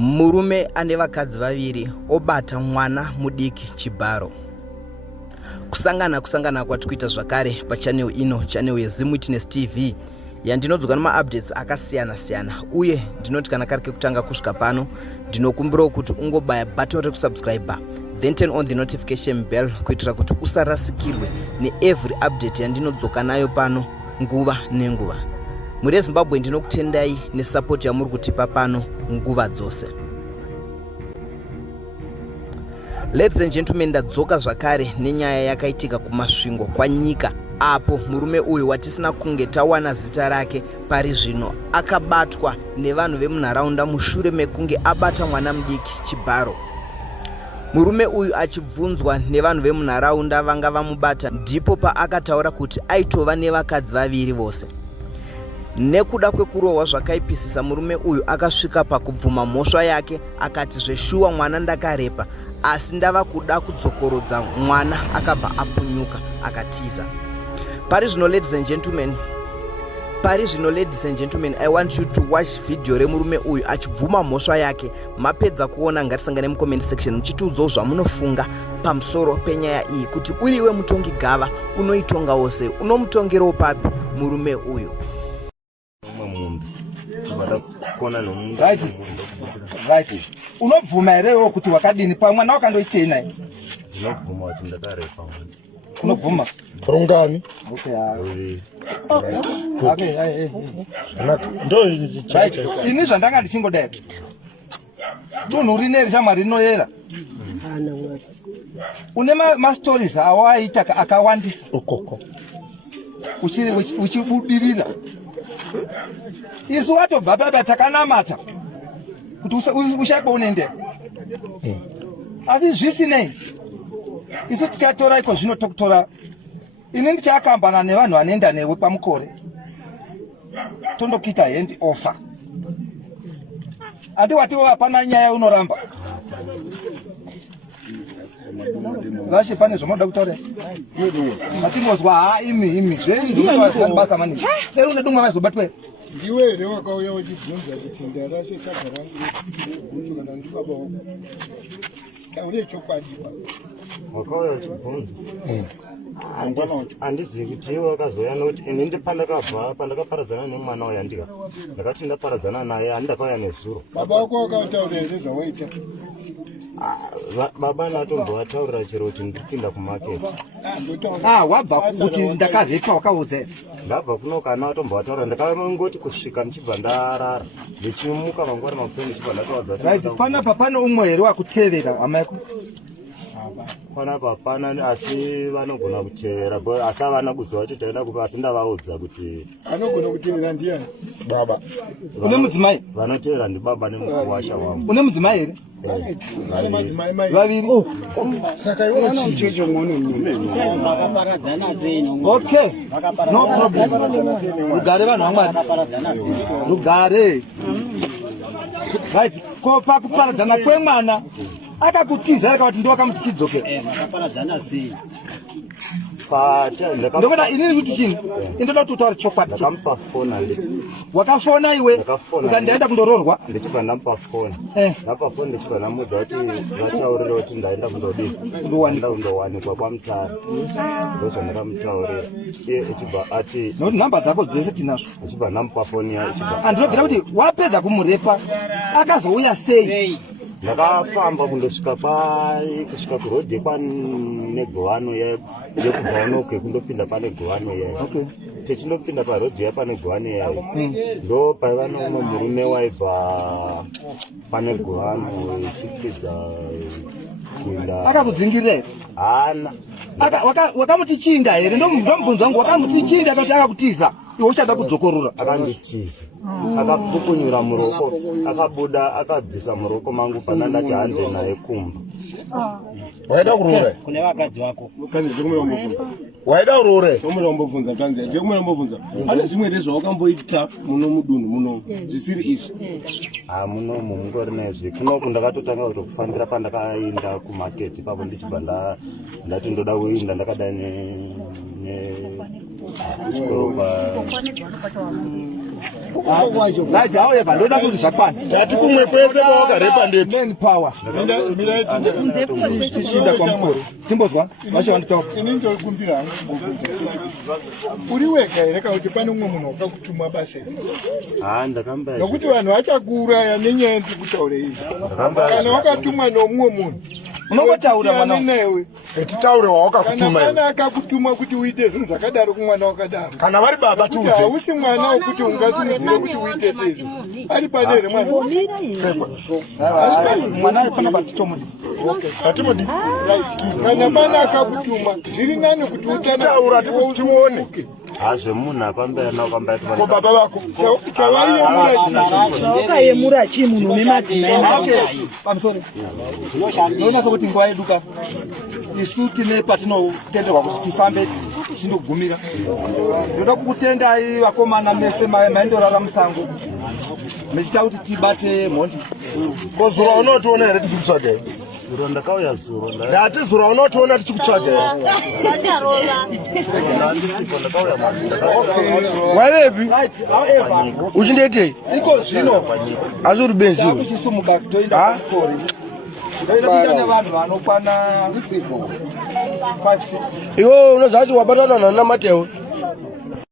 Murume ane vakadzi vaviri obata mwana mudiki chibharo. Kusangana kwatikuita zvakare pachannel ino, channel yeZim Witness TV, yandinodzoka nemaupdates akasiyana uye ndinoti kana kari kekutanga kusvika pano ndinokumbirawo kuti ungobaya button rekusubscribe then turn on the notification bell kuitira kuti usarasikirwe neevery update yandinodzoka nayo pano nguva nenguva. Muri eZimbabwe ndinokutendai nesupport yamuri kutipa pano nguva dzose. Ladies and gentlemen, ndadzoka zvakare nenyaya yakaitika kumasvingo kwanyika, apo murume uyu watisina kunge tawana zita rake pari zvino akabatwa nevanhu vemunharaunda mushure mekunge abata mwana mudiki chibharo. Murume uyu achibvunzwa nevanhu vemunharaunda vanga vamubata, ndipo paakataura kuti aitova nevakadzi vaviri vose. Nekuda kwekurohwa zvakaipisisa, murume uyu akasvika pakubvuma mhosva yake akati zveshuwa mwana ndakarepa, asi ndava kuda kudzokorodza mwana, akabva apunyuka akatiza. Pari zvino ladies and gentlemen, I want you to watch video remurume uyu achibvuma mhosva yake. Mapedza kuona ngatisangane mucomment section muchitiudzawo zvamunofunga pamusoro penyaya iyi, kuti uriwe mutongi gava unoitonga wose, unomutongerewo papi murume uyu. Right. Unobvuma here kuti wakadini pa mwana wakandoitei naye? Unobvuma kuti ndakarepa mwana. Unobvuma? Rungani? Okay. Ndo ini zvandanga ndichingodai. Dunhu rineri shamwari rinoyera. Une ma-stories awaita akawandisa. Ukoko. Uchibudirira. Isu watobva baba takanamata kuti ushaiba unende. Asi zvisinei, isu tichatora iko zvino tokutora. Ini ndichakambana nevanhu vanoenda newe pamukore, tondokuita hand offer. Ati watiwo hapana nyaya unoramba. Vashi pane zvomoda kutaura. Atingozwa imi zvendibasa maningi. Lero unedumwa vazobatwe. Ndiwe ere wakauya uchibvunza kuti ndarashe saka rangu kuti kana ndibaba wangu. Kaule chokwadi baba. Wakauya uchibvunza. Andizivi kuti iwe wakazoya nokuti ini ndipandakabva pandakaparadzana nemwana wayandika. Ndakati ndaparadzana naye handakauya nezuro. Baba wako wakataura ere zvawaita? Baba natomboataurira chero kuti ndipinda kumarket. Wabva kuti ndakazepa wakaudza. Ndabva kuno kana atomboataura, ndakarongoti kusvika ndichibva ndarara. Ndichimuka mangwana makuseni ndichibva ndataudza. Right, panapa pano umwe here wakutevera hama yako? Panapa pana, asi vanogona kutevera, asi havana kuziva kuti taenda kupa, asi ndavaudza kuti anogona kutevera ndiani? Baba. Une mudzimai? Vanotevera ndibaba nemukuwasha wangu. Une mudzimai here? Vaviri. Saka iwe uchicho mwono mimi. Okay. No problem. Rugare vanhu vamwari. Rugare. Right. Ko pakuparadzana kwemwana akakutiza akati ndiwakamuti chidzoke. Makaparadzana sei? Ndokuda inini kuti chini? Indoda kuti utaure chokwadi. Ndakampa phone anditi. Wakafona iwe? Ukandaenda kundororwa? Ndichibva ndampa phone. Ndapa phone ndichibva ndamudza kuti vataurira kuti ndaenda kundodini. Kundowanikwa kwaMutare. Ndozvandakamutaurira. Iye echibva ati nokuti nhamba dzako dzese tinazvo. Echibva ndamupa phone yacho echibva. Andinobvira kuti wapedza kumurepa akazouya sei? Ndakafamba kundosvika kusvika kurodhi pane Govano yekubva unoke kundopinda pane Govano yayo. Okay. Techindopinda parodhi yapane Govano yayo. Ndo paiva nomumwe murume waibva pane Govano ichikwidza kuenda. Akakudzingirira here? Hana. Wakamuti chinda here? Ndomubvunza wangu, wakamuti chinda kuti akakutiza iwe uchada kudzokorora? Akanditiza. Akapukunyura muroko, akabuda akabvisa muroko mangu pana ndati hande naye kumba. Waida urore? Kune vakadzi vako. Kanzi ndikumurambobvunza. Waida urore? Ndikumurambobvunza kanzi. Ndikumurambobvunza. Pane zvimwe ndezvawakamboita muno mudunhu muno. Zvisiri izvi. Muno mungori nezvi. Kuno ndakatotanga kutokufambira pandakaenda kumarket papo ndichibva ndati ndoda kuinda ndakadai ne Laji auye pandoda kuti zvakwana. Tati kumwe kwese kwawakarepa ndepi. Men power. Tichinda kwa mkuru. Timbozwa? Mashe wanitoka. Ini ndokumbira hangu uri wega here kana kuti pane umwe munhu wakakutuma basa ndakamba nokuti vanhu vachakuuraya nenyaya ndikutaure izvi kana wakatumwa nomumwe munhu unongotaura mwana newe Titaure wawakakutuma. kana akakutuma kuti uite zvinhu zvakadaro kumwana wakadaro Kana vari baba tuudze. hausi mwana wokuti ungasimudzire kuti uite sezvo ari padere mwana mwana ari pana patitomudi. Atimudi. kana pana akakutuma zviri nani kuti Taura tione. zvemunhu apambena ukambaiti Ko baba vako. Wakayemura chi munhu nemadzimai Pamusoro. Ndinonasa kuti nguva yeduka. Isu tine patinotenderwa kuti tifambe tichindogumira. Ndoda kukutendai vakomana mese maindorara musango. Mechita kuti tibate mhondi. Ko zura unotiona here tichikutsvaga. zuro ndakauya zuro Ndati zura unotiona tichikutsvaga. ndandisipo ndakauya Warepi? Right, however, Uchindetei? iko zvino Azuri benzi. takuchisumuka toenda kukori. Toenda kuita nevanhu vanokwana 5-6. Iwo unozati wabatana na Mateo.